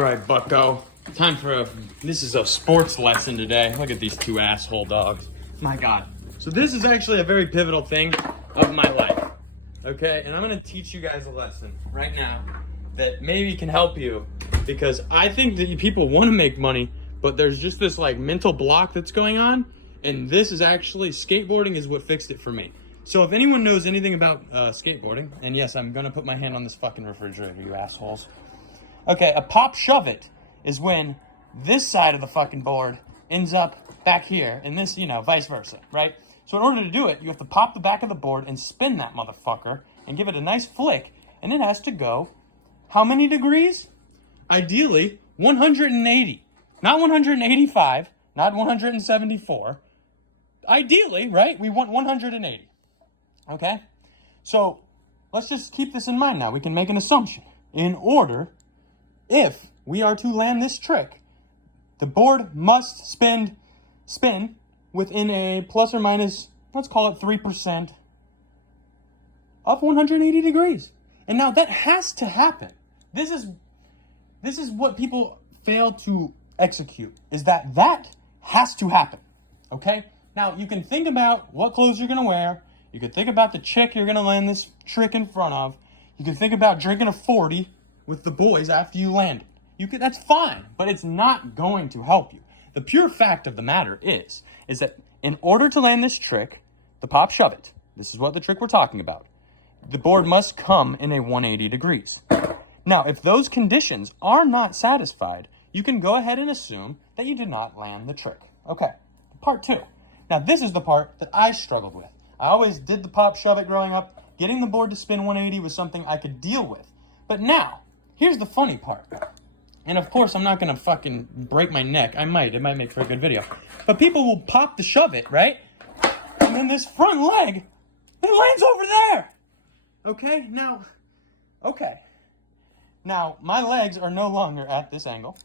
All right, bucko. Time for this is a sports lesson today. Look at these two asshole dogs. My God. So this is actually a very pivotal thing of my life. Okay, and I'm gonna teach you guys a lesson right now that maybe can help you, because I think that people want to make money, but there's just this like mental block that's going on, and this is actually, skateboarding is what fixed it for me. So if anyone knows anything about skateboarding, and yes, I'm gonna put my hand on this fucking refrigerator, you assholes. Okay, a pop shove it is when this side of the fucking board ends up back here, and this, vice versa, right? So in order to do it, you have to pop the back of the board and spin that motherfucker and give it a nice flick, and it has to go how many degrees? Ideally, 180. Not 185, not 174. Ideally, right? We want 180. Okay? So let's just keep this in mind now. We can make an assumption. In order, if we are to land this trick, the board must spin within a plus or minus, let's call it 3% of 180 degrees. And now that has to happen. This is what people fail to execute, is that has to happen. Okay? Now you can think about what clothes you're gonna wear. You can think about the chick you're gonna land this trick in front of. You can think about drinking a 40 with the boys after you land it. That's fine, but it's not going to help you. The pure fact of the matter is that in order to land this trick, the pop shove it, this is what the trick we're talking about, the board must come in a 180 degrees. Now, if those conditions are not satisfied, you can go ahead and assume that you did not land the trick. Okay, part two. Now, this is the part that I struggled with. I always did the pop shove it growing up. Getting the board to spin 180 was something I could deal with. But now, here's the funny part. And of course, I'm not gonna fucking break my neck. It might make for a good video. But people will pop the shove it, right? And then this front leg, it lands over there. Okay, now my legs are no longer at this angle.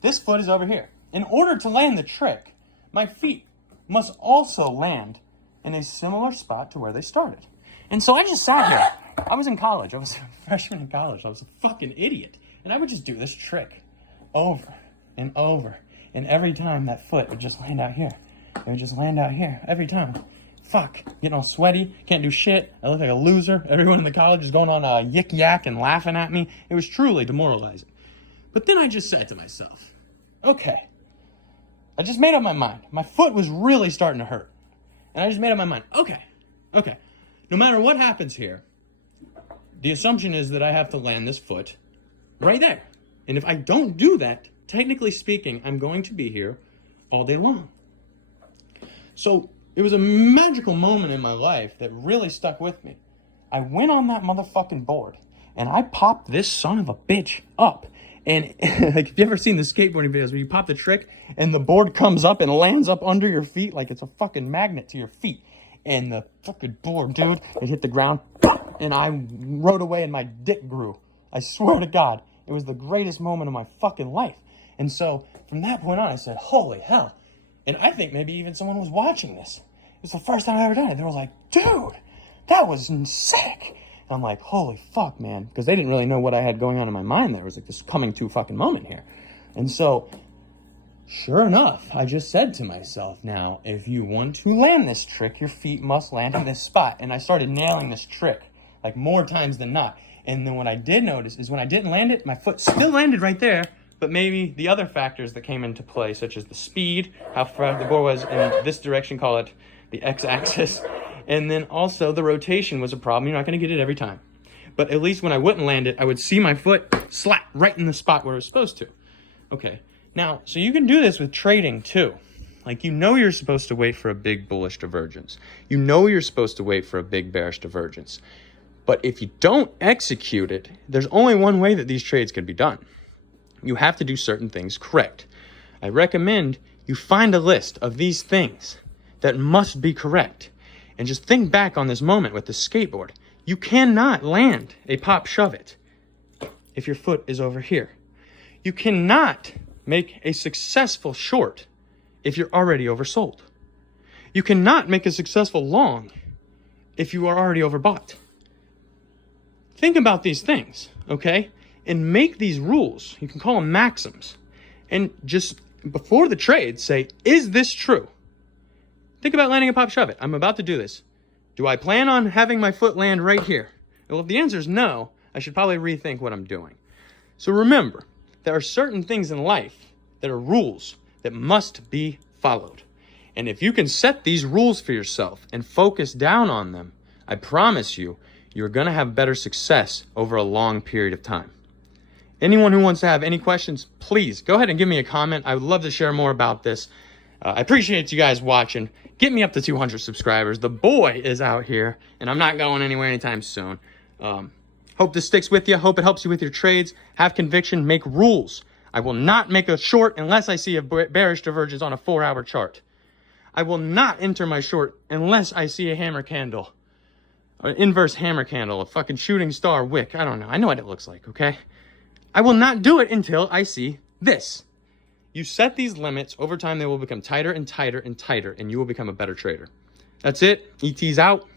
This foot is over here. In order to land the trick, my feet must also land in a similar spot to where they started. And so I just sat here. I was in college. I was a freshman in college. I was a fucking idiot. And I would just do this trick over and over. And every time that foot would just land out here. It would just land out here. Every time. Fuck. Getting all sweaty. Can't do shit. I look like a loser. Everyone in the college is going on a yik yak and laughing at me. It was truly demoralizing. But then I just said to myself, okay. I just made up my mind. My foot was really starting to hurt. And I just made up my mind. Okay. No matter what happens here, the assumption is that I have to land this foot right there. And if I don't do that, technically speaking, I'm going to be here all day long. So it was a magical moment in my life that really stuck with me. I went on that motherfucking board and I popped this son of a bitch up. And like, if you ever seen the skateboarding videos where you pop the trick and the board comes up and lands up under your feet like it's a fucking magnet to your feet. And the fucking board, dude, it hit the ground and I rode away and my dick grew. I swear to God, it was the greatest moment of my fucking life. And so from that point on, I said, holy hell. And I think maybe even someone was watching this. It was the first time I ever done it. They were like, dude, that was sick. And I'm like, holy fuck, man. Because they didn't really know what I had going on in my mind. There was like this coming to fucking moment here. And so, sure enough, I just said to myself, now, if you want to land this trick, your feet must land in this spot. And I started nailing this trick, like more times than not. And then what I did notice is when I didn't land it, my foot still landed right there, but maybe the other factors that came into play, such as the speed, how far the board was in this direction, call it the x-axis, and then also the rotation was a problem. You're not going to get it every time. But at least when I wouldn't land it, I would see my foot slap right in the spot where it was supposed to. Okay, now, so you can do this with trading too. Like, you're supposed to wait for a big bullish divergence. You're supposed to wait for a big bearish divergence. But if you don't execute it, there's only one way that these trades can be done. You have to do certain things correct. I recommend you find a list of these things that must be correct. And just think back on this moment with the skateboard. You cannot land a pop shove it if your foot is over here. You cannot make a successful short if you're already oversold. You cannot make a successful long if you are already overbought. Think about these things, okay? and make these rules. You can call them maxims. And just before the trade, say, is this true? Think about landing a pop shove it. I'm about to do this. Do I plan on having my foot land right here? Well, if the answer is no, I should probably rethink what I'm doing. So remember, there are certain things in life that are rules that must be followed. And if you can set these rules for yourself and focus down on them, I promise you, you're going to have better success over a long period of time. Anyone who wants to have any questions, please go ahead and give me a comment. I would love to share more about this. I appreciate you guys watching. Get me up to 200 subscribers. The boy is out here, and I'm not going anywhere anytime soon. Hope this sticks with you. Hope it helps you with your trades. Have conviction. Make rules. I will not make a short unless I see a bearish divergence on a 4-hour chart. I will not enter my short unless I see a hammer candle. An inverse hammer candle, a fucking shooting star wick. I don't know. I know what it looks like, okay? I will not do it until I see this. You set these limits. Over time, they will become tighter and tighter and tighter, and you will become a better trader. That's it. ET's out.